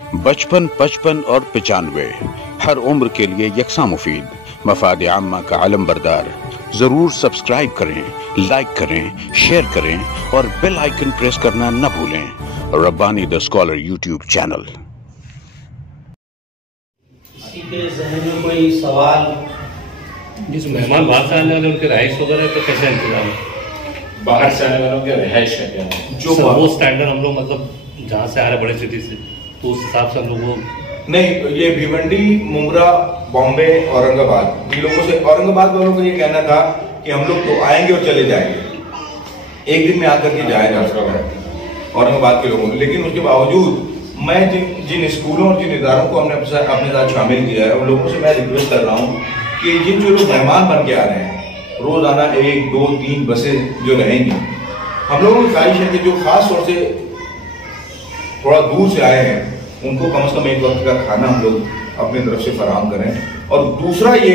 55, 55 और 95 हर उम्र के लिए यकसा मुफीद, मफाद आम्मा का आलम बरदार। जरूर सब्सक्राइब करें, लाइक करें, शेयर करें और बेल आइकन प्रेस करना न भूलें। Rabbani the scholar YouTube channel. किसी के ज़हन में कोई सवाल? जिस मेहमान बाहर से आने वाले उनके रहाइश वगैरह का कैसे इंतजाम है? बाहर से आने वालों के रिहाइश है क्या? जो वो स्टैंडर्ड हम लोग मतलब जहाँ से आ रहे बड़े सिटी से, तो उस हिसाब से हम लोग वो नहीं, ये भिवंडी, मुमरा, बॉम्बे, औरंगाबाद, इन लोगों से, औरंगाबाद वालों को ये कहना था कि हम लोग तो आएंगे और चले जाएंगे, एक दिन में आकर के जाया जा सकता है औरंगाबाद के लोगों को। लेकिन उसके बावजूद मैं जिन स्कूलों और जिन इदारों को हमने अपने साथ शामिल किया है, उन लोगों से मैं रिक्वेस्ट कर रहा हूँ कि जिन जो लोग मेहमान बन के आ रहे हैं, रोजाना 1, 2, 3 बसें जो रहेंगी, हम लोगों की ख्वाहिश है कि जो खास तौर से थोड़ा दूर से आए हैं उनको कम से कम एक वक्त का खाना हम लोग अपनी तरफ से फराहम करें। और दूसरा ये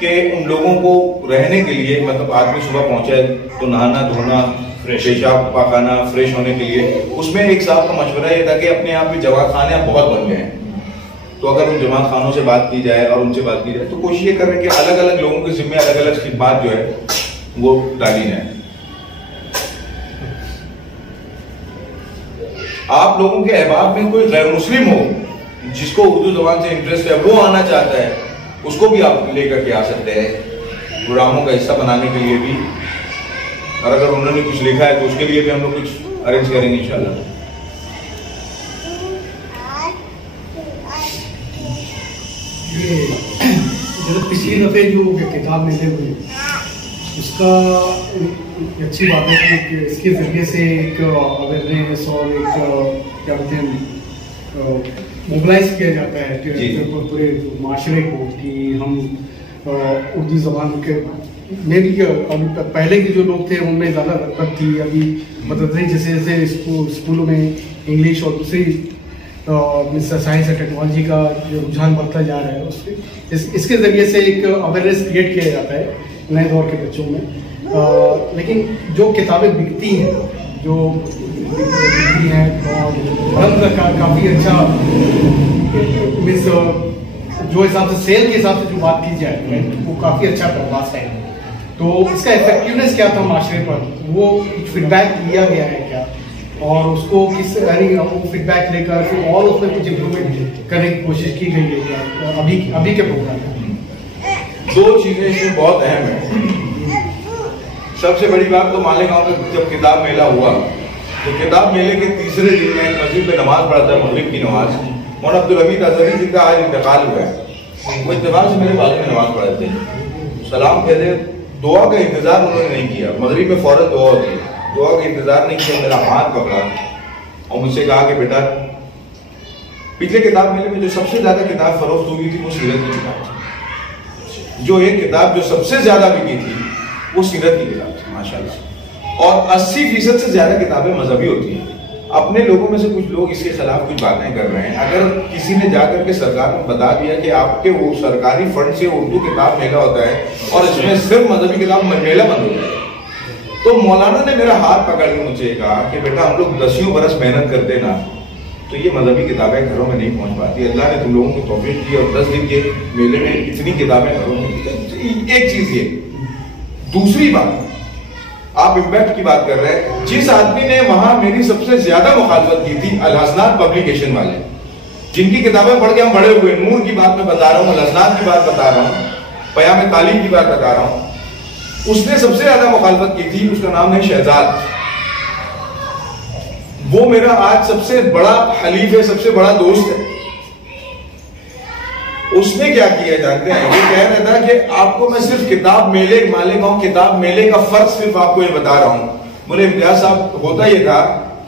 कि उन लोगों को रहने के लिए, मतलब आदमी सुबह पहुंचे तो नहाना धोना, पेशाब पाखाना, फ्रेश होने के लिए, उसमें एक साहब का मशवरा ये था कि अपने यहाँ पे जवाब खाने बहुत बन गए हैं, तो अगर उन जमात खानों से बात की जाए और उनसे बात की जाए तो कोशिश ये कर रहे हैं कि अलग अलग लोगों के जिम्मे अलग अलग खिदमत जो है वो डाली जाए। आप लोगों के अहबाब में कोई गैर मुस्लिम हो जिसको उर्दू जबान से इंटरेस्ट है, वो आना चाहता है, उसको भी आप लेकर के आ सकते हैं प्रोग्रामों का हिस्सा बनाने के लिए भी। और अगर उन्होंने कुछ लिखा है तो उसके लिए भी हम लोग कुछ अरेंज करेंगे इंशाल्लाह। पिछली दफे जो किताब मेले हुई उसका अच्छी बात है कि इसके जरिए से एक अवेयरनेस और एक क्या बोलते हैं मोबिलाइज किया जाता है पूरे माशरे को कि हम उर्दू जबान के में भी पहले के जो लोग थे उनमें ज़्यादा रगबत थी, अभी मतलब जैसे जैसे स्कूलों में इंग्लिश और दूसरी साइंस और टेक्नोलॉजी का जो रुझान बढ़ता जा रहा है, इसके ज़रिए से एक अवेयरनेस क्रिएट किया जाता है नए दौर के बच्चों में। लेकिन जो किताबें बिकती हैं और रंग का काफ़ी अच्छा मीन्स जो हिसाब से सेल के हिसाब से जो बात की जाए वो काफ़ी अच्छा प्रयास है। तो इसका इफेक्टिवनेस क्या था माशरे पर, वो फीडबैक लिया गया है क्या, और उसको किस वो फीडबैक लेकर फिर और उसमें कुछ इम्प्रूवमेंट करने की कोशिश की गई है क्या अभी के प्रोग्राम में? 2 चीजें इसमें बहुत अहम है। सबसे बड़ी बात तो मालेगांव का जब किताब मेला हुआ तो किताब मेले के तीसरे दिन में मस्जिद में नमाज पढ़ा था, मगरिब की नमाज। मौलाना अब्दुल हमीद अजहरी जिनका आज इंतकाल हुआ है, वो इत्तेफाक से मेरे बाजू में नमाज पढ़े थे। सलाम कहते, दुआ का इंतजार उन्होंने नहीं किया, मगरिब में फौरन दुआ होती है, दुआ का इंतजार नहीं किया, मेरा हाथ पकड़ा और मुझसे कहा कि बेटा, पिछले किताब मेले में जो सबसे ज्यादा किताब फरोख्त हुई थी वो सीरत की किताब, जो एक किताब जो सबसे ज्यादा बिकी थी वो सीरत की किताब थी माशाल्लाह। और 80% से ज्यादा किताबें मजहबी होती हैं। अपने लोगों में से कुछ लोग इसके खिलाफ कुछ बातें कर रहे हैं। अगर किसी ने जाकर के सरकार को बता दिया कि आपके वो सरकारी फंड से उर्दू किताब मेला होता है और इसमें सिर्फ मजहबी किताब मेला बंद हो जाए, तो मौलाना ने मेरा हाथ पकड़ के मुझे कहा कि बेटा, हम लोग 10 बरस मेहनत करते ना तो ये मजहबी किताबें घरों में नहीं पहुंच पाती। अल्लाह ने तुम लोगों को तौफीक दी और 10 दिन के मेले में इतनी किताबें घरों में। एक चीज ये। दूसरी बात, आप इम्पैक्ट की बात कर रहे हैं, जिस आदमी ने वहां मेरी सबसे ज्यादा मुखालफत की थी, अल हसनात पब्लिकेशन वाले, जिनकी किताबें पढ़ के हम बड़े हुए, नूर की बात मैं बता रहा हूँ, अल हसनात की बात बता रहा हूँ, पयाम तालीम की बात बता रहा हूँ, उसने सबसे ज्यादा मुखालफत की थी। उसका नाम है शहजाद। वो मेरा आज सबसे बड़ा हलीफ है, सबसे बड़ा दोस्त है। उसने क्या किया जानते हैं? वो कह रहा था कि आपको मैं सिर्फ किताब मेले, मालेगांव किताब मेले का फर्क सिर्फ आपको ये बता रहा हूं। बोले इम्तियाज साहब, होता ये था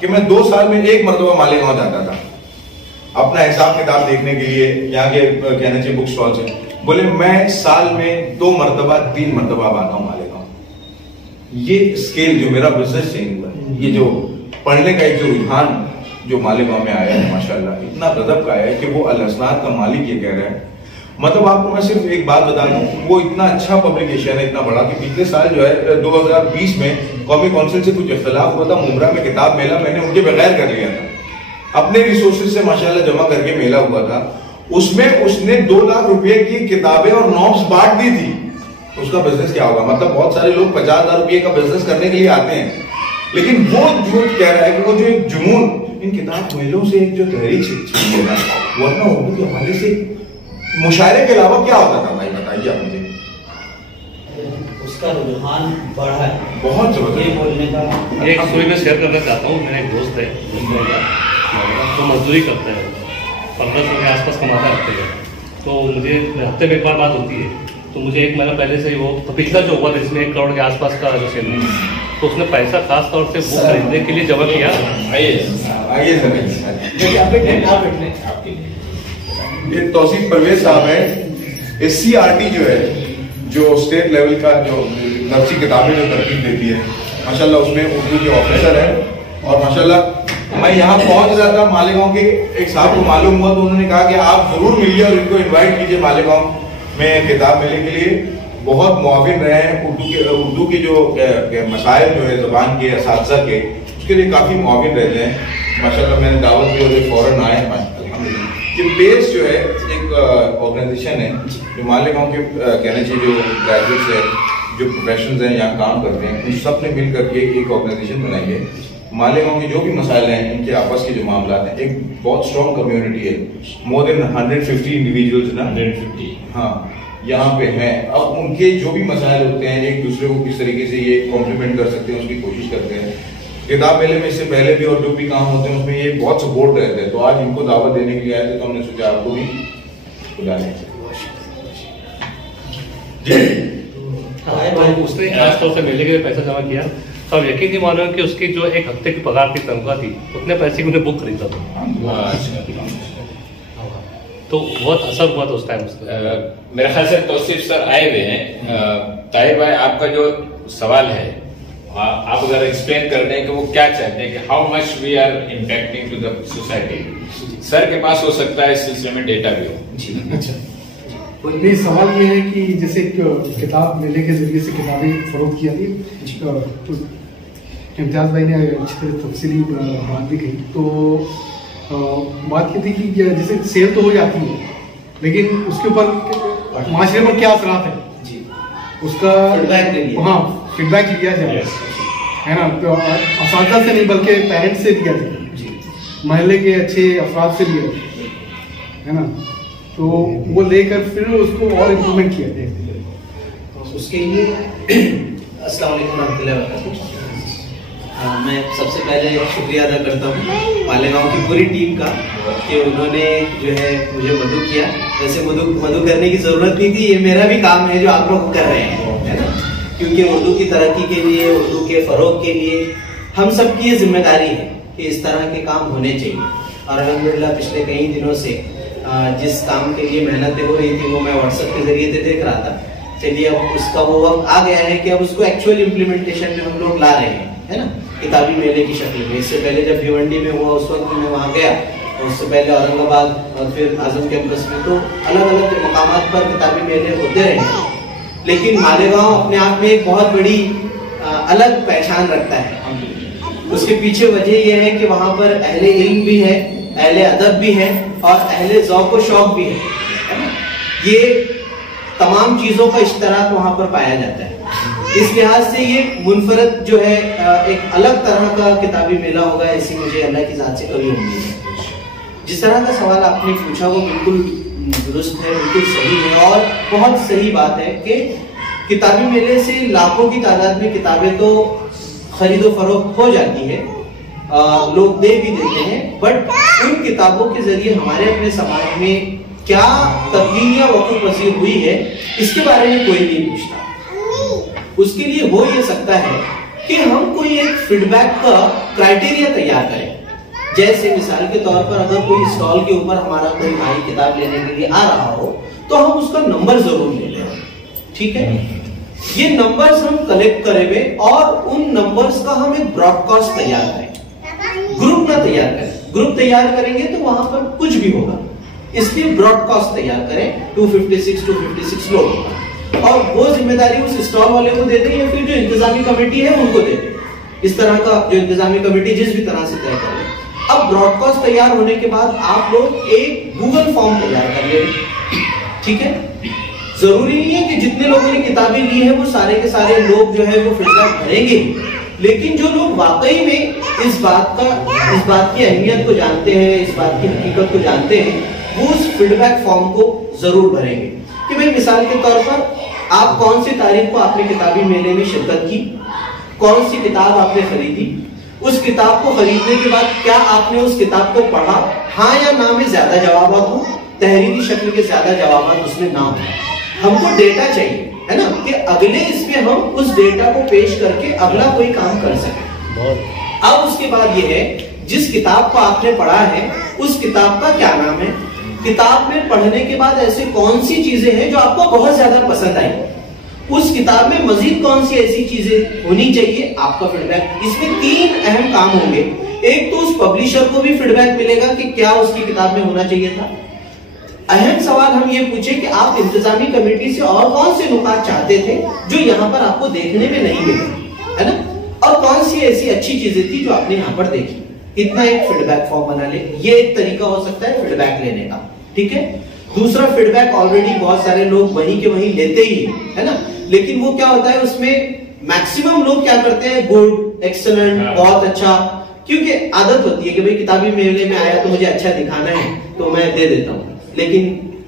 कि मैं 2 साल में 1 मरतबा मालेगांव जाता था अपना हिसाब किताब देखने के लिए, यहाँ के कहना चाहिए बुक स्टॉल से। बोले मैं साल में 2 मरतबा 3 मरतबा आता हूँ मालेगांव। ये स्केल जो मेरा बिजनेस चेंज हुआ, ये जो पढ़ने का एक जो रुझान जो मालेगांव में आया है माशाल्लाह, इतना गजब का है कि वो अल हसनात का मालिक ये कह रहा है। मतलब आपको मैं सिर्फ एक बात बता दूं, वो इतना अच्छा पब्लिकेशन है, इतना बड़ा, कि पिछले साल जो है 2020 में कौमी काउंसिल से कुछ इख्तिलाफ हुआ था, मुमरा में किताब मेला मैंने उनके बगैर कर लिया था। अपने रिसोर्सेज से माशाल्लाह जमा करके मेला हुआ था, उसमें उसने 2 लाख रुपए की किताबें और नॉब्स बांट दी थी। उसका बिजनेस क्या होगा? मतलब बहुत सारे लोग 50,000 रुपए का बिजनेस करने के लिए आते हैं, लेकिन वो जो कह रहा है कि वो जो एक जुनून इन किताब मेलों से एक जो तहरीक छिड़ी है ना, वरना उर्दू के हवाले से मुशायरे के अलावा क्या होता था भाई, बताइए आप मुझे। उसका रुझान बढ़ा है बहुत जबरदस्त। ये बोलने का एक स्टोरी में शेयर करना चाहता हूँ। मेरा एक दोस्त है तो मजदूरी करता है, 1500 के आसपास कमाता है हफ्ते में। तो मुझे हफ्ते में एक बार बात होती है, तो मुझे 1 महीना पहले से ही वो तो पिछला जो हुआ था इसमें 1 करोड़ के आसपास का जो सेल हुआ, तो उसने पैसा खास तौर से वो खरीदने के लिए जमा किया। आइए सर, ये तौसीफ परवेज साहब है, SCRT जो है, जो स्टेट लेवल का जो नफसी किताबें जो तरतीब देती है, माशाल्लाह उसमें उर्दू के ऑफिसर है। और माशाल्लाह मैं यहाँ पहुंच रहा था, मालेगांव के एक साहब को मालूम हुआ तो उन्होंने कहा कि आप जरूर मिलिए और इनको इन्वाइट कीजिए मालेगांव में किताब मेले के लिए। बहुत मुआविन रहे हैं उर्दू की जो मसाइल जो है ज़बान के असातिज़ा के, उसके लिए काफ़ी मुआविन रहते हैं माशाल्लाह। मैंने दावत दी और ये फ़ौरन आए। ये बेस जो है एक ऑर्गेनाइजेशन है जो मालेगांव के कहना चाहिए जो ग्रेजुएट्स है, जो प्रोफेशनल्स हैं यहाँ काम करते हैं, उन सब ने मिल करके एक ऑर्गेनाइजेशन बनाई है। मालेगांव के जो भी मसाइल हैं, इनके आपस के जो मामला हैं, एक बहुत स्ट्रॉन्ग कम्युनिटी है, मोर देन 150 इंडिविजुअल्स ना 150 हाँ यहाँ पे हैं। अब उनके जो भी मसाइल होते हैं एक दूसरे को किस तरीके से ये कॉम्प्लीमेंट कर सकते हैं उसकी कोशिश करते हैं। किताब मेले में इससे पहले भी और जो भी काम होते हैं उसमें ये बहुत सपोर्ट रहते हैं। तो आज इनको दावत देने के लिए आए थे तो हमने सोचा आपको भी बुलाएं। तो उसने खास तौर से मेले के लिए पैसा जमा किया, तो आप यकीन नहीं मानोगे कि उसकी जो 1 हफ्ते की पगार की तनख्वाह थी, उतने पैसे की उन्हें बुक खरीदा था। तो बहुत असर हुआ था उस टाइम उसका। मेरे ख्याल से तौसीफ सर आए हुए हैं। ताहिर भाई, आपका जो सवाल है आप अगर एक्सप्लेन कर दें कि वो क्या चाहते हैं कि how much we are impacting to the society. Sir के पास हो सकता है इस सिलसिले में डेटा भी हो। अच्छा, नहीं, सवाल ये है कि जैसे किताब मेले के जरिए से किताबें फरोख्त की जाती है, तो इम्तियाज भाई ने अच्छी तरह तफसीली बात भी कही। तो बात ये थी कि जैसे सेल तो हो जाती है, लेकिन उसके ऊपर माशरे पर क्या असरात है उसका हाँ फीडबैक लिया जाए, है ना। असातिज़ा से नहीं बल्कि पेरेंट्स से लिया जाए, महल्ले के अच्छे अफराद से लिया जाए, है ना। तो वो लेकर फिर उसको और इम्प्रूवमेंट किया जाए। उसके लिए अस्सलाम वालेकुम रहमतुल्लाहि व बरकातुहू। मैं सबसे पहले शुक्रिया अदा करता हूँ मालेगांव की पूरी टीम का कि उन्होंने जो है मुझे मदद किया। वैसे मदद करने की जरूरत नहीं थी, ये मेरा भी काम है जो आप लोग कर रहे हैं, है ना। क्योंकि उर्दू की तरक्की के लिए, उर्दू के फरोग के लिए हम सबकी ये जिम्मेदारी है कि इस तरह के काम होने चाहिए। और अल्हम्दुलिल्लाह पिछले कई दिनों से जिस काम के लिए मेहनतें हो रही थी वो मैं व्हाट्सएप के जरिए से देख रहा था। चलिए अब उसका वो वक्त आ गया है कि अब उसको एक्चुअल इम्प्लीमेंटेशन में हम लोग ला रहे हैं, है ना, किताबी मेले की शक्ल में। इससे पहले जब भिवंडी में हुआ उस वक्त मैं वहाँ गया, और उससे पहले औरंगाबाद और फिर आजम कैंपस में, तो अलग अलग मकामात पर किताबी मेले होते रहे। लेकिन मालेगांव अपने आप में एक बहुत बड़ी अलग पहचान रखता है। उसके पीछे वजह यह है कि वहाँ पर अहले इल्म भी है, अहले अदब भी है और अहले ज़ौक़ व शौक़ भी है। ये तमाम चीज़ों का इश्तराक वहाँ पर पाया जाता है। इस लिहाज से ये मुनफरद जो है एक अलग तरह का किताबी मेला होगा, ऐसी मुझे अल्लाह की ज़ात से कभी उम्मीद है। जिस तरह का सवाल आपने पूछा वो बिल्कुल दुरुस्त है, बिल्कुल सही है और बहुत सही बात है कि किताबी मेले से लाखों की तादाद में किताबें तो खरीदो फरोख्त हो जाती है, लोग दे भी देते हैं, बट उन किताबों के जरिए हमारे अपने समाज में क्या तब्दीलियां वक़्त पसीर हुई है इसके बारे में कोई नहीं पूछता। उसके लिए हो ये सकता है कि हम कोई एक फीडबैक का क्राइटेरिया तैयार करें। जैसे मिसाल के तौर पर अगर कोई स्टॉल के ऊपर हमारा कोई भाई किताब लेने के लिए आ रहा हो तो हम उसका नंबर जरूर ले लें, ठीक है। ये नंबर्स हम कलेक्ट करेंगे और उन नंबर्स का हम एक ब्रॉडकास्ट तैयार करें, ग्रुप ना तैयार करें। ग्रुप तैयार करेंगे तो वहां पर कुछ भी होगा, इसलिए ब्रॉडकास्ट तैयार करें। 256 लोग होगा और वो जिम्मेदारी उस स्टॉल वाले को दे दें या फिर जो इंतजामी कमेटी है उनको दे दें। इस तरह का जो इंतजामी कमेटी जिस भी तरह से तय करे, अब ब्रॉडकास्ट तैयार होने के बाद आप लोग एक गूगल फॉर्म तैयार कर ले, ठीक है। जरूरी नहीं है कि जितने लोगों ने किताबें ली है वो सारे के सारे लोग जो है वो फीडबैक भरेंगे, लेकिन जो लोग वाकई में इस बात की अहमियत को जानते हैं, इस बात की हकीकत को जानते हैं, वो उस फीडबैक फॉर्म को जरूर भरेंगे। कि भाई मिसाल के तौर पर आप कौन सी तारीख को आपने किताबी मेले में शिरकत की, कौन सी किताब आपने खरीदी, उस किताब को खरीदने के बाद क्या आपने उस किताब को पढ़ा, हाँ या ना में ज्यादा जवाब हो, तहरीरी शक्ल के ज्यादा जवाब उसमें ना हो। हमको डेटा चाहिए, है ना, कि अगले इसमें हम उस डेटा को पेश करके अगला कोई काम कर सके। अब उसके बाद ये है, जिस किताब को आपने पढ़ा है उस किताब का क्या नाम है, किताब में पढ़ने के बाद ऐसी कौन सी चीजें हैं जो आपको बहुत ज्यादा पसंद आई, उस किताब में मजीद कौन सी ऐसी चीजें होनी चाहिए, आपका फीडबैक। इसमें 3 अहम काम होंगे। एक तो उस पब्लिशर को भी फीडबैक मिलेगा कि क्या उसकी किताब में होना चाहिए था। अहम सवाल हम ये पूछे कि आप इंतजामी कमेटी से और कौन से नुकात चाहते थे जो यहाँ पर आपको देखने में नहीं मिले, है ना, और कौन सी ऐसी अच्छी चीजें थी जो आपने यहाँ पर देखी। इतना एक फीडबैक फॉर्म बना ले, ये एक तरीका हो सकता है फीडबैक लेने का, ठीक है। दूसरा, फीडबैक ऑलरेडी बहुत सारे लोग वहीं के वहीं लेते ही है ना, लेकिन वो क्या होता है उसमें मैक्सिमम लोग क्या करते हैं, गुड, एक्सीलेंट, बहुत अच्छा, क्योंकि आदत होती है कि भाई किताबी मेले में आया तो मुझे अच्छा दिखाना है तो मैं दे देता हूँ। लेकिन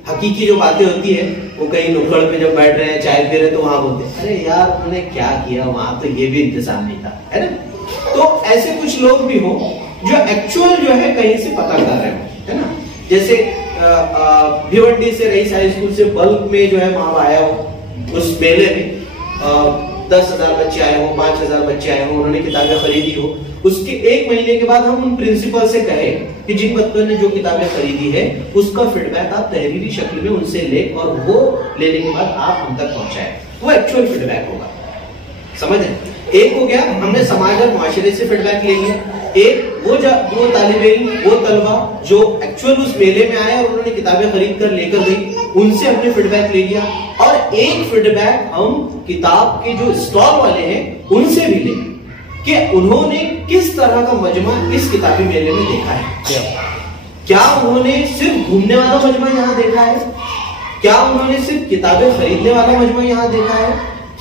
हकीकी जो बातें होती है वो कहीं नुक्कड़ पे जब बैठ रहे हैं चाय पी रहे तो वहां बोलते हैं, अरे यार उन्होंने क्या किया, वहां तो ये भी इंतजाम नहीं था, है ना। तो ऐसे कुछ लोग भी हो जो एक्चुअल जो है कहीं से पता कर रहे हो, है ना। जैसे भिवंडी से, रईस हाई स्कूल से बल्क में जो है वहां आया हो उस मेले में, 10,000 बच्चे आए हो, 5,000 बच्चे आए हो, उन्होंने किताबें खरीदी हो, उसके 1 महीने के बाद हम उन प्रिंसिपल से कहें कि जिन बच्चों ने जो किताबें खरीदी है उसका फीडबैक आप तहरीरी शक्ल में उनसे ले और वो लेने के बाद आप हम तक पहुंचाए, वो एक्चुअल फीडबैक होगा। समझ रहे? एक हो गया हमने समाज और माशरे से फीडबैक ले लिया, एक वो तालिब इल्म, वो तलबा जो एक्चुअल उस मेले में आए और उन्होंने किताबें खरीद कर लेकर गई, उनसे हमने फीडबैक ले लिया, और एक फीडबैक हम किताब के जो स्टॉल वाले हैं उनसे भी ले कि उन्होंने किस तरह का मजमा इस किताबी मेले में देखा है। क्या उन्होंने सिर्फ घूमने वाला मजमा यहाँ देखा है, क्या उन्होंने सिर्फ किताबें खरीदने वाला मजमा यहाँ देखा है,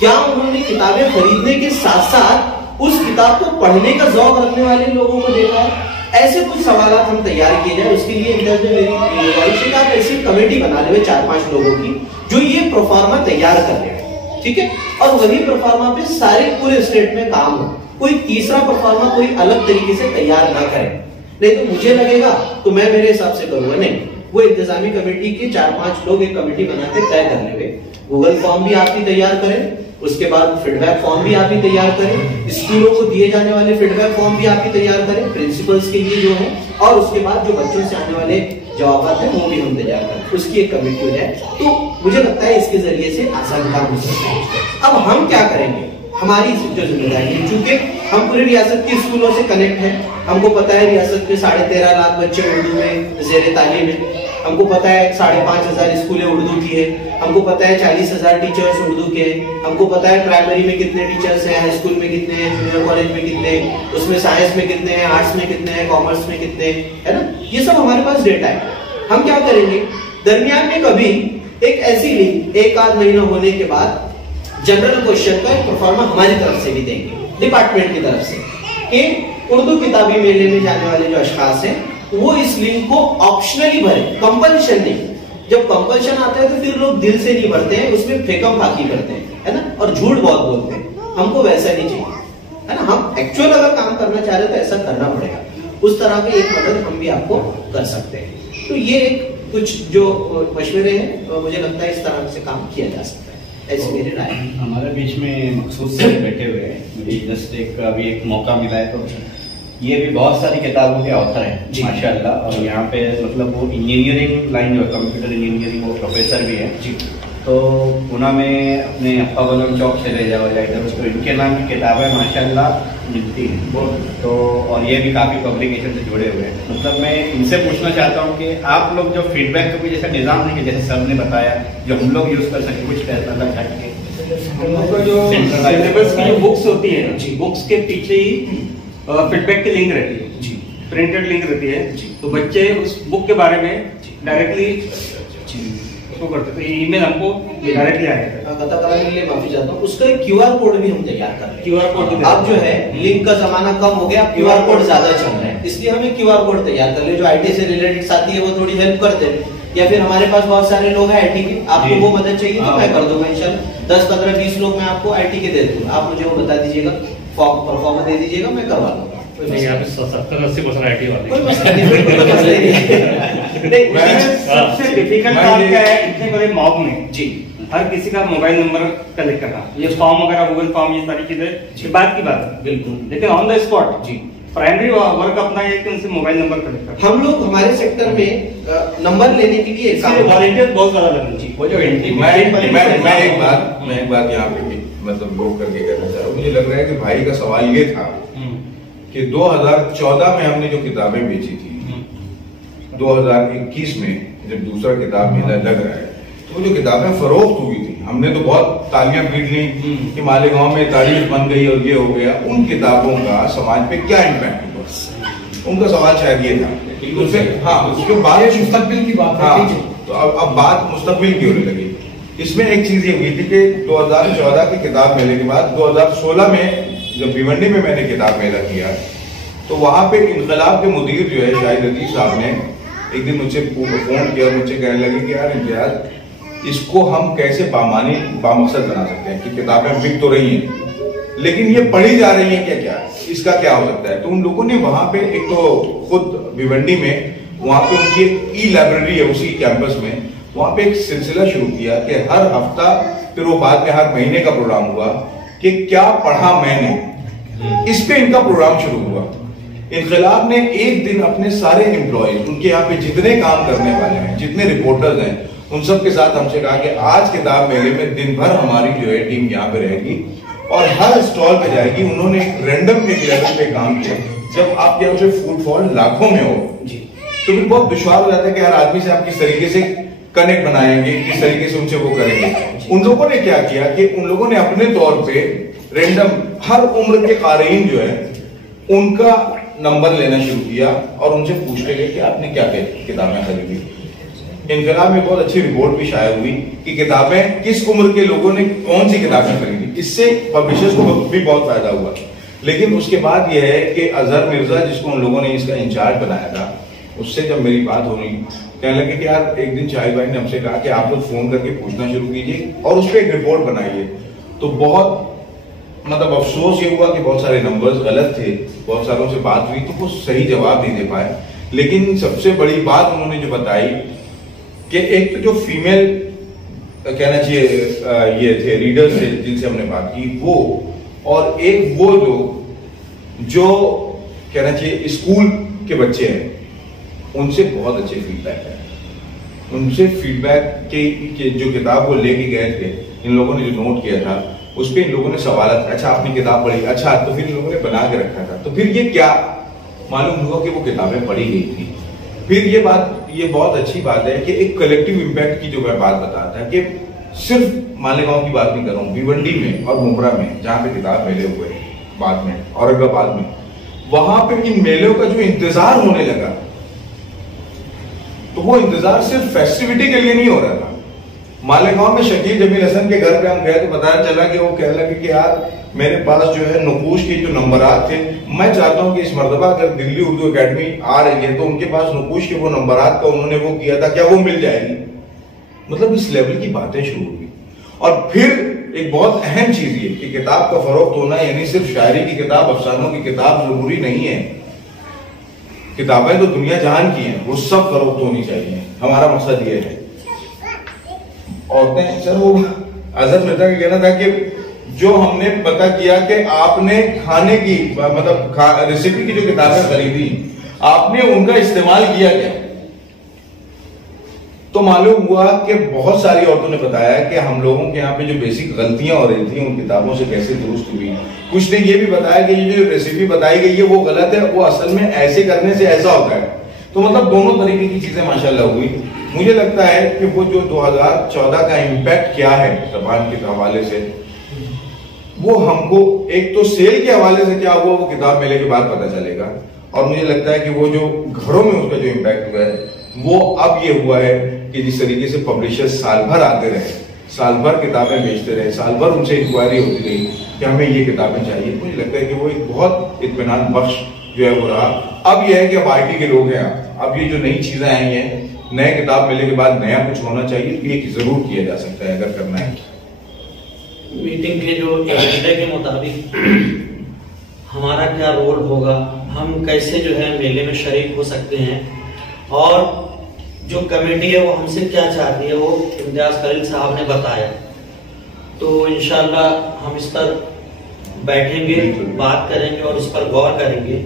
क्या उन्होंने किताबें खरीदने के साथ साथ उस किताब को पढ़ने का ज़ौक़ रखने वाले लोगों को देखा है। ऐसे कुछ सवाल हम तैयार किए जाए, उसके लिए मेरी आप ऐसी कमेटी बना ले 4-5 लोगों की जो ये प्रोफार्मा तैयार कर रहे हैं, ठीक है, और वही प्रोफार्मा पे सारे पूरे स्टेट में काम हो, कोई तीसरा प्रोफार्मा कोई अलग तरीके से तैयार ना करे, नहीं तो मुझे लगेगा तो मैं मेरे हिसाब से करूंगा, नहीं, वो इंतजामी कमेटी के 4-5 लोग एक कमेटी बनाते तय कर लेंगे, गूगल फॉर्म भी आप ही तैयार करें, उसके बाद फीडबैक फॉर्म भी आप ही तैयार करें, स्कूलों को दिए जाने वाले फीडबैक फॉर्म भी आप ही तैयार करें, प्रिंसिपल्स के लिए जो है, और उसके बाद जो बच्चों से आने वाले जवाब है वो भी हम तैयार करें, उसकी एक कमेटी हो जाए, तो मुझे लगता है इसके जरिए से आसान काम हो सकता है। अब हम क्या करेंगे, हमारी जो जिम्मेदारी है, चूंकि हम पूरी रियासत के स्कूलों से कनेक्ट हैं, हमको पता है रियासत में 13.5 लाख बच्चे उर्दू में ज़ेरे तालीम है, हमको पता है 5,500 स्कूलें उर्दू की है, हमको पता है 40,000 टीचर्स उर्दू के हैं, हमको पता है प्राइमरी में कितने टीचर्स हैं, हाई स्कूल में कितने हैं, जूनियर कॉलेज में कितने हैं, उसमें साइंस में कितने हैं, आर्ट्स में कितने हैं, कॉमर्स में कितने हैं, है ना, ये सब हमारे पास डेटा है। हम क्या करेंगे, दरमियान में कभी एक ऐसी लिंक 1-8 महीना होने के बाद जनरल क्वेश्चन का एक परफॉर्मा हमारी तरफ से भी देंगे, डिपार्टमेंट की तरफ से, कि उर्दू किताबी मेले में जाने वाले जो अशखास हैं वो इस लिंक को ऑप्शनली भरे, कंपल्शन नहीं। जब कंपल्शन आता है तो फिर लोग दिल से नहीं भरते हैं, उसमें फेकम फाकी करते हैं, है ना, और झूठ बहुत बोलते हैं। हमको वैसा नहीं चाहिए, है ना, हम एक्चुअल अगर काम करना चाह रहे तो ऐसा करना पड़ेगा, उस तरह की एक मदद हम भी आपको कर सकते हैं। तो ये एक कुछ जो मशवरे हैं तो मुझे लगता है इस तरह से काम किया जा सकता है, ऐसी मेरी राय है। हमारे बीच में मखसूस से बैठे हुए हैं, मुझे जस्ट अभी एक मौका मिला है, तो ये भी बहुत सारी किताबों के ऑथर हैं माशाल्लाह, और यहाँ पे मतलब वो इंजीनियरिंग लाइन जो है, कंप्यूटर इंजीनियरिंग, वो प्रोफेसर भी हैं जी। तो पुणे में अपने अप्पा बलम चौक से ले जाओ या इधर, तो इनके नाम की किताबें माशाल्लाह मिलती हैं, तो और ये भी काफ़ी पब्लिकेशन से जुड़े हुए हैं। मतलब मैं इनसे पूछना चाहता हूँ कि आप लोग जो फीडबैक का भी जैसा निज़ाम नहीं, जैसे सर ने बताया, जो हम लोग यूज़ कर सकें कुछ मतलब हट के, हम लोग का जो सिलेबस की जो बुक्स होती है जी, बुक्स के पीछे ही फीडबैक की लिंक रहती है जी। प्रिंटेड लिंक रहती है, तो बच्चे उस बुक के बारे में डायरेक्टली उसको करते थे। ईमेल हमको डायरेक्टली आएगा। कथाकला के लिए माफी चाहता हूँ, उसका एक क्यूआर कोड भी हम तैयार कर रहे हैं। QR कोड भी अब जो है लिंक का जमाना कम हो गया, क्यूआर कोड ज्यादा चल रहा है, इसलिए हमें क्यूआर कोड तैयार कर ले। जो आईटी से रिलेटेड साथी है वो थोड़ी हेल्प कर दे, या फिर हमारे पास बहुत सारे लोग हैं आईटी के, आपको वो मदद चाहिए तो मैं कर दूंगा इंशाल्लाह। 10, 15, 20 लोग मैं आपको आईटी के दे दूंगा, आप मुझे वो बता दीजिएगा, फॉर्म दे दीजिएगा, मैं करवा दूंगा। नहीं, यहाँ पे 70-80% IT वाले। कोई मसला नहीं, कोई मसला नहीं। सबसे डिफिकल्ट काम क्या है इतने बड़े मॉब में जी, हर किसी का मोबाइल नंबर कलेक्ट करना, ये फॉर्म वगैरह, गूगल फॉर्म, ये सारी चीजें ये बात की बात है बिल्कुल। लेकिन ऑन द स्पॉट जी प्राइमरी वर्क अपना है कि उनसे मोबाइल नंबर कलेक्ट करना। हम लोग हमारे सेक्टर में नंबर लेने के लिए वॉलंटियर बहुत ज्यादा लगेंगे जी। वो जो एंट्री मैं एक बात यहाँ पे भी मतलब लोग करके कहना चाह रहा हूँ। मुझे लग रहा है कि भाई का सवाल ये था कि 2014 में हमने जो किताबें बेची थी, 2021 में जब दूसरा किताब मेला लग रहा है, तो वो जो किताबें फरोख्त हुई थी, हमने तो बहुत तालियां पीट ली कि मालेगांव में तारीख बन गई और ये हो गया। उन किताबों का समाज पे क्या इम्पैक्ट हुआ, उनका सवाल शायद ये था। हाँ, उसके बाद मुस्तकबिल की बात हाँ, है। तो अब बात मुस्तकबिल की होने लगी। इसमें एक चीज ये हुई थी कि 2014 के किताब मेले के बाद 2016 में जब भिवंडी में मैंने किताब मेला किया, तो वहां पे इनकलाब के मुदीर जो है शाहिद अजीज साहब ने एक दिन मुझसे फोन किया और मुझसे कहने लगे कि यार इम्तियाज, इसको हम कैसे बामकसद बना सकते हैं कि किताबें बिक तो रही हैं लेकिन ये पढ़ी जा रही हैं, क्या इसका क्या हो सकता है। तो उन लोगों ने वहां पे एक तो खुद भिवंडी में वहां पे उनकी ई लाइब्रेरी है उसी कैंपस में, वहां पे एक सिलसिला शुरू किया कि हर हफ्ता, फिर वो बाद में हर महीने का प्रोग्राम हुआ कि क्या पढ़ा मैंने, इस पे इनका प्रोग्राम शुरू हुआ। इनकलाब ने एक दिन अपने सारे एम्प्लॉयज, उनके यहाँ पे जितने काम करने वाले हैं, जितने रिपोर्टर्स हैं, उन सब के साथ हमसे कहा कि आज किताब मेले में दिन भर हमारी जो है टीम यहाँ पे रहेगी और हर स्टॉल पे जाएगी। उन्होंने एक रैंडम एक लेवल पे काम किया। जब आपके यहाँ पे फुटफॉल लाखों में हो तो फिर बहुत दुश्वार हो जाता है कि यार आदमी से आप किस तरीके से कनेक्ट बनाएंगे, किस तरीके से उनसे वो करेंगे। उन लोगों ने क्या किया कि उन लोगों ने अपने तौर पे रैंडम हर उम्र के क़ारीन जो है उनका नंबर लेना शुरू किया और उनसे पूछते गए कि आपने क्या किताबें खरीदी। इनकलाब में बहुत अच्छी रिपोर्ट भी शाया हुई कि किताबें किस उम्र के लोगों ने कौन सी किताबें खरीदी। इससे पब्लिशर्स को भी बहुत फायदा हुआ। लेकिन उसके बाद यह है कि अजहर मिर्जा, जिसको उन लोगों ने इसका इंचार्ज बनाया था, उससे जब मेरी बात हो रही, कहने लगे कि यार एक दिन शाहिद भाई ने हमसे कहा कि आप लोग फोन करके पूछना शुरू कीजिए और उस पर एक रिपोर्ट बनाइए। तो बहुत मतलब अफसोस ये हुआ कि बहुत सारे नंबर्स गलत थे, बहुत सारों से बात हुई तो वो सही जवाब नहीं दे पाए। लेकिन सबसे बड़ी बात उन्होंने जो बताई कि एक तो जो फीमेल कहना चाहिए ये थे रीडर्स थे जिनसे हमने बात की वो, और एक वो लोग जो कहना चाहिए स्कूल के बच्चे हैं, उनसे बहुत अच्छे फीडबैक है। उनसे फीडबैक के जो किताब वो लेके गए थे, इन लोगों ने जो नोट किया था उस पर इन लोगों ने सवाल, अच्छा आपने किताब पढ़ी, अच्छा तो फिर इन लोगों ने बना के रखा था। तो फिर ये क्या मालूम हुआ कि वो किताबें पढ़ी गई थी। फिर ये बहुत अच्छी बात है कि एक कलेक्टिव इम्पैक्ट की जो मैं बात बताता है कि सिर्फ मालेगांव की बात नहीं कर रहा हूँ, भिवंडी में और मुमरा में जहाँ पे किताब मेले हुए बाद में, औरंगाबाद में, वहां पे इन मेलों का जो इंतजार होने लगा, तो वो इंतजार सिर्फ फेस्टिविटी के लिए नहीं हो रहा था। मालेगांव में शकील जमील हसन के घर पे हम गए तो पता चला कि वो कहने लगे कि यार मेरे पास जो है नकूश के जो नंबरात थे, मैं चाहता हूं कि इस मर्तबा अगर दिल्ली उर्दू एकेडमी आ रही है तो उनके पास नकूश के वो नंबरात का उन्होंने वो किया था, क्या वो मिल जाएगी। मतलब इस लेवल की बातें शुरू हुई। और फिर एक बहुत अहम चीज ये कि किताब का फरोख्त होना यानी सिर्फ शायरी की किताब, अफसानों की किताब जरूरी नहीं है। किताबें तो दुनिया जहान की हैं, वो सब फरोख्त होनी चाहिए, हमारा मकसद ये है। औरतें सर वो अजहर मिर्जा का कहना था कि जो हमने पता किया कि आपने खाने की मतलब रेसिपी की जो किताबें खरीदी, आपने उनका इस्तेमाल किया क्या। तो मालूम हुआ कि बहुत सारी औरतों ने बताया कि हम लोगों के यहाँ पे जो बेसिक गलतियां हो रही थी उन किताबों से कैसे दुरुस्त हुई। कुछ ने ये भी बताया कि ये जो रेसिपी बताई गई है वो गलत है, वो असल में ऐसे करने से ऐसा होता है। तो मतलब दोनों तरीके की चीजें माशाल्लाह हुई। मुझे लगता है कि वो जो 2014 का इम्पैक्ट क्या है जबान के हवाले से, वो हमको एक तो सेल के हवाले से क्या हुआ वो किताब मेले के बाद पता चलेगा, और मुझे लगता है कि वो जो घरों में उसका जो इम्पैक्ट हुआ है वो अब ये हुआ है कि जिस तरीके से पब्लिशर्स साल भर आते रहे, साल भर किताबें बेचते रहे, साल भर उनसे इंक्वायरी होती रही कि हमें ये किताबें चाहिए, मुझे लगता है कि वो एक बहुत इत्मीनान बख्श जो है वो रहा। अब यह है कि अब IT के लोग हैं, अब ये जो नई चीजें आई हैं, नए किताब मिलने के बाद नया कुछ होना चाहिए, ये जरूर किया जा सकता है अगर करना है। मीटिंग के जो एजेंडे के मुताबिक हमारा क्या रोल होगा, हम कैसे जो है मेले में शरीक हो सकते हैं, और जो कमेटी है वो हमसे क्या चाहती है वो इम्तियाज खलील साहब ने बताया। तो इंशाल्लाह हम इस पर बैठेंगे, बात करेंगे और इस पर गौर करेंगे।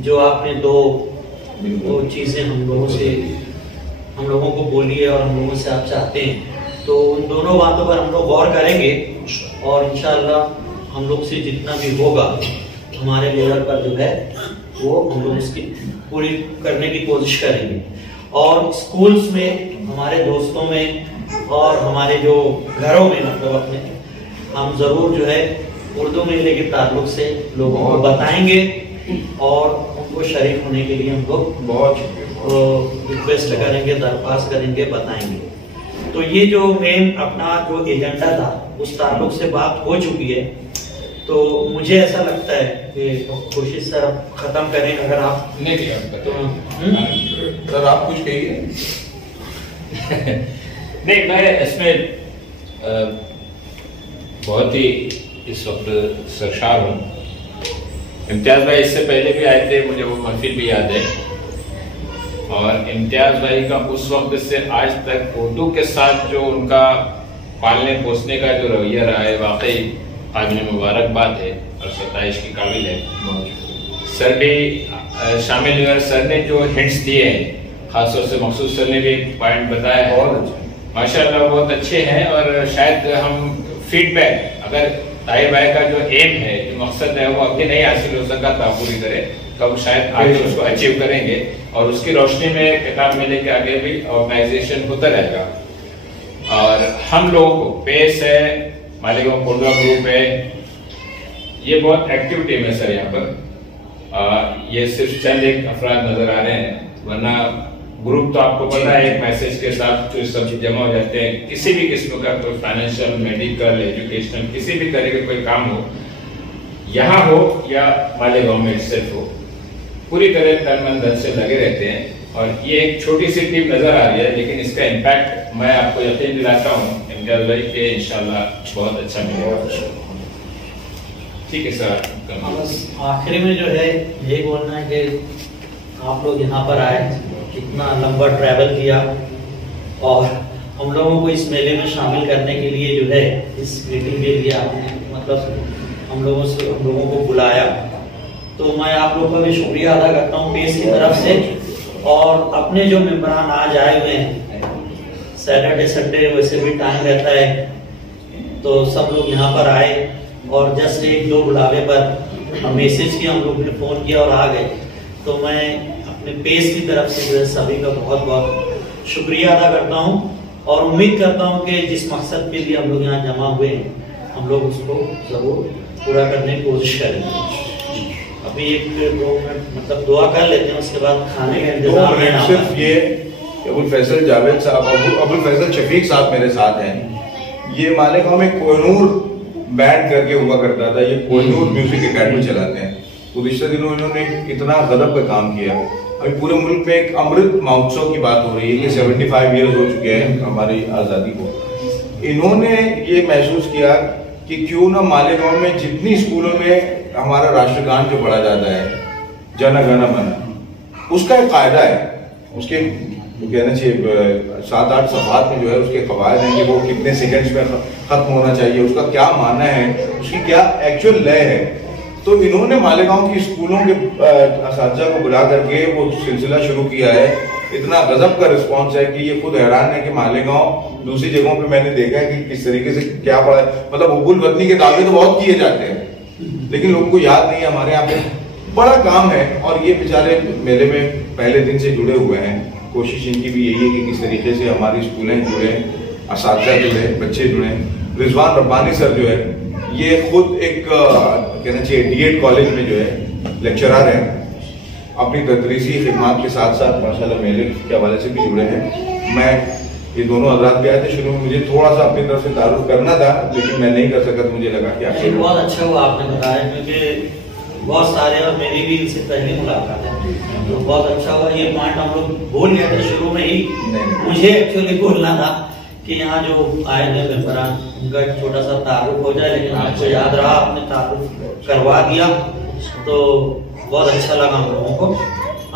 जो आपने दो चीजें हम लोगों को बोली है और हम लोगों से आप चाहते हैं, तो उन दोनों बातों पर हम लोग गौर करेंगे और इंशाल्लाह हम लोग से जितना भी होगा हमारे लेवल पर जो है वो हम लोग इसकी पूरी करने की कोशिश करेंगे। और स्कूल्स में, हमारे दोस्तों में और हमारे जो घरों में मतलब अपने, हम जरूर जो है उर्दू मेले के ताल्लुक से लोगों को बताएंगे और उनको शरीक होने के लिए हम लोग बहुत रिक्वेस्ट करेंगे, दरख्वास्त करेंगे, बताएंगे। तो ये जो मेन अपना जो एजेंडा था उस ताल्लुक से बात हो चुकी है। तो मुझे ऐसा लगता है कि कोशिश सर आप खत्म करें, अगर आप नहीं तो सर आप कुछ कहिए। नहीं, मैं इसमें बहुत ही इस वक्त सरशार हूँ। इम्तियाज भाई इससे पहले भी आए थे, मुझे वो महफिल भी याद है, और इम्तियाज भाई का उस वक्त से आज तक उर्दू के साथ जो उनका पालने पोसने का जो रवैया रहा है वाकई काबिल मुबारकबाद है और सताइश की काबिल है। सर भी शामिल हुए, सर ने जो हिंट्स दिए हैं, खासतौर से मकसूद सर ने भी एक पॉइंट बताया है, माशाल्लाह बहुत अच्छे हैं। और शायद हम फीडबैक, अगर ताहिर भाई का जो एम है, जो मकसद है, वो अभी नहीं हासिल हो सका था पूरी तरह, तो शायद आगे उसको अचीव करेंगे और उसकी रोशनी में किताब मेले के आगे भी ऑर्गेनाइजेशन होता रहेगा। और हम लोगों को पेस है, मालेगांव कोडवा ग्रुप है, ये बहुत एक्टिव टीम है सर यहाँ पर। ये सिर्फ चंद एक अफराद नजर आ रहे हैं, वरना ग्रुप तो आपको पता है एक मैसेज के साथ जो सब जमा हो जाते हैं। किसी भी किस्म का कोई फाइनेंशियल, मेडिकल, एजुकेशनल, किसी भी तरह का कोई काम हो, यहाँ हो या मालेगांव में सिर्फ हो, पूरी तरह तन मन धन से लगे रहते हैं। और ये एक छोटी सी टीम नजर आ रही है, लेकिन इसका इम्पैक्ट मैं आपको यकीन दिलाता हूँ इम्तियाज भाई के इंशाल्लाह बहुत अच्छा मिलेगा। ठीक है सर। बस आखिरी में जो है यही बोलना है कि आप लोग यहाँ पर आए, कितना लंबा ट्रैवल किया और हम लोगों को इस मेले में शामिल करने के लिए जो है, इस मीटिंग के लिए आपने मतलब हम लोगों को बुलाया। तो मैं आप लोगों का भी शुक्रिया अदा करता हूँ पेस की तरफ से। और अपने जो मेंबरान आज आए हुए हैं, सैटरडे संडे वैसे भी टाइम रहता है, तो सब लोग यहाँ पर आए और जस्ट एक दो बुलावे पर मैसेज किया, हम लोग ने फोन किया और आ गए। तो मैं अपने पेस की तरफ से जो है सभी का बहुत बहुत शुक्रिया अदा करता हूँ और उम्मीद करता हूँ कि जिस मकसद के लिए हम लोग यहाँ जमा हुए हैं, हम लोग उसको जरूर पूरा करने की कोशिश करेंगे। अभी एक 2 मिनट मतलब दुआ कर लेते हैं, उसके बाद खाने का इंतजाम है। सिर्फ ये अबुल फैसल जावेद साहब, अबुल फैसल शफीक साहब मेरे साथ हैं। ये मालेगांव में कोहिनूर बैंड करके हुआ करता था, ये कोहिनूर म्यूजिक एकेडमी चलाते हैं। तो पिछले दिनों इन्होंने इतना गजब का काम किया। अभी पूरे मुल्क में एक अमृत महोत्सव की बात हो रही है कि 75 ईयर्स हो चुके हैं हमारी आज़ादी को। इन्होंने ये महसूस किया कि क्यों ना मालेगांव में जितनी स्कूलों में हमारा राष्ट्रगान जो पढ़ा जाता है, जन गण मन, उसका एक कायदा है, उसके कहना चाहिए 7-8 सफ़ात में जो है उसके कवायद हैं कि वो कितने सेकंड्स में खत्म होना चाहिए, उसका क्या मानना है, उसकी क्या एक्चुअल लय है। तो इन्होंने मालेगांव की स्कूलों के असातिज़ा को बुला करके वो सिलसिला शुरू किया है। इतना गजब का रिस्पॉन्स है कि ये खुद हैरान है कि मालेगांव दूसरी जगहों पे मैंने देखा है कि किस तरीके से क्या पढ़ा है। मतलब हुब्बुल वतनी के दावे तो बहुत किए जाते हैं, लेकिन लोगों को याद नहीं है। हमारे यहाँ पे बड़ा काम है और ये बेचारे मेले में पहले दिन से जुड़े हुए हैं। कोशिश इनकी भी यही है कि किस तरीके से हमारी स्कूलें जुड़े, असातिज़ा जुड़े, बच्चे जुड़े। रिजवान रब्बानी सर जो है ये खुद एक कहना चाहिए डीएड कॉलेज में जो है लेक्चरर है अपनी तदरीसी खिदमत के साथ साथ माशाल्लाह मेले के हवाले से भी जुड़े हैं। मैं ये दोनों हजरात भी आए थे, शुरू में मुझे थोड़ा सा अपनी तरफ से तारुफ करना था लेकिन मैं नहीं कर सका, तो मुझे लगा कि ये बहुत अच्छा हुआ आपने बताया, क्योंकि बहुत सारे और मेरी भी इनसे पहले मुलाकात है, तो बहुत अच्छा हुआ। ये पॉइंट हम लोग भूल गए थे शुरू में ही, मुझे एक्चुअली बोलना था कि यहाँ जो आए थे मेंबरान उनका एक छोटा सा तारुफ हो जाए, लेकिन आपको याद रहा, आपने तारुफ करवा दिया, तो बहुत अच्छा लगा हम लोगों को।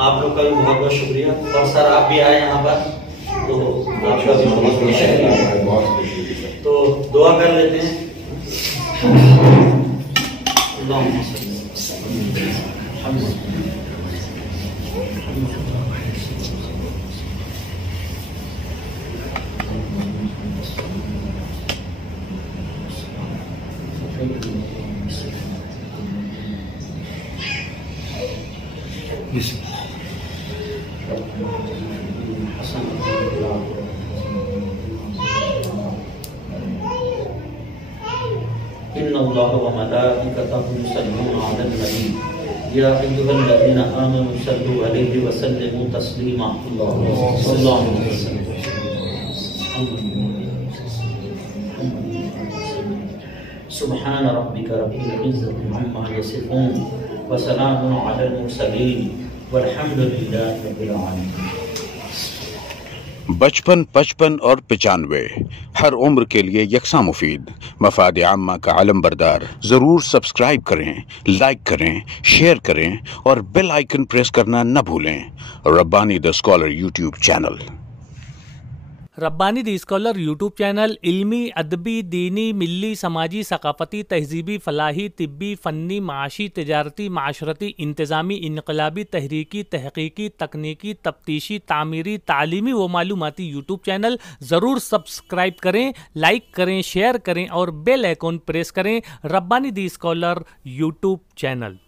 आप लोग का भी बहुत बहुत शुक्रिया। और सर आप भी आए यहाँ पर, तो आपका भी बहुत बहुत शुक्रिया। तो दुआ कर लेते हैं। इन्नल्लाह व मलाइकतहु युसल्लूना अलन नबी या अय्युहल्लज़ीना आमनू सल्लू अलैहि व सल्लिमू तस्लीमा। सुब्हान रब्बिका रब्बिल इज़्ज़ति अम्मा यसिफून व सलामुन अलल मुरसलीन वल्हम्दुलिल्लाहि रब्बिल आलमीन। बचपन, 55 और 95 हर उम्र के लिए यकसा मुफीद, मफाद आम्मा का आलम बरदार। जरूर सब्सक्राइब करें, लाइक करें, शेयर करें और बेल आइकन प्रेस करना न भूलें। Rabbani the scholar YouTube channel. Rabbani the scholar YouTube channel इल्मी, अदबी, दीनी, मिली, समाजी, सकाफती, तहजीबी, फलाही, तिब्बी, फ़न्नी, माशी, तिजारती, माशरती, इंतज़ामी, इनकलाबी, तहरीकी, तहकीकी, तकनीकी, तफ्तीशी, तामीरी, तालीमी व मालूमाती यूट्यूब चैनल। ज़रूर सब्सक्राइब करें, लाइक करें, शेयर करें और बेल आइकन प्रेस करें। Rabbani the scholar YouTube channel.